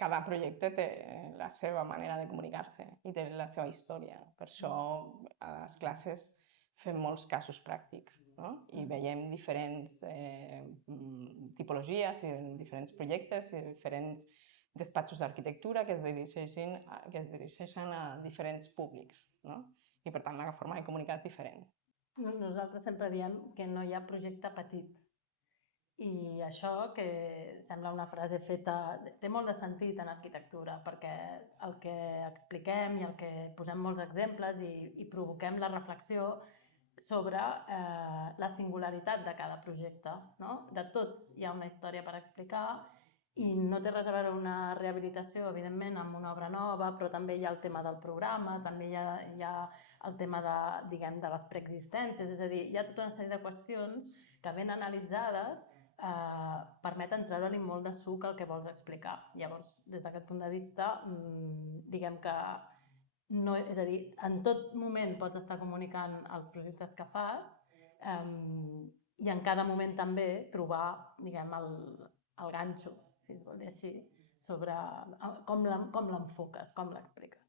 cada projecte té la seva manera de comunicar-se i té la seva història. Per això a les classes fem molts casos pràctics, no? I veiem diferents tipologies i diferents projectes i diferents despatxos d'arquitectura que es dirigeixen a diferents públics, no? I per tant la forma de comunicar és diferent. Nosaltres sempre diem que no hi ha projecte petit. I això, que sembla una frase feta, té molt de sentit en arquitectura, perquè el que expliquem i el que posem molts exemples i provoquem la reflexió sobre la singularitat de cada projecte, no? De tots hi ha una història per explicar i no té res a veure una rehabilitació, evidentment, amb una obra nova, però també hi ha el tema del programa, també hi ha el tema de, diguem, de les preexistències, és a dir, hi ha tota una sèrie de qüestions que ben analitzades permeten treure-li molt de suc al que vols explicar. Llavors, des d'aquest punt de vista, diguem que no, és a dir, en tot moment pots estar comunicant els projectes que fas i en cada moment també trobar, diguem, el ganxo, si es vol dir així, sobre com l'enfoques, com l'expliques.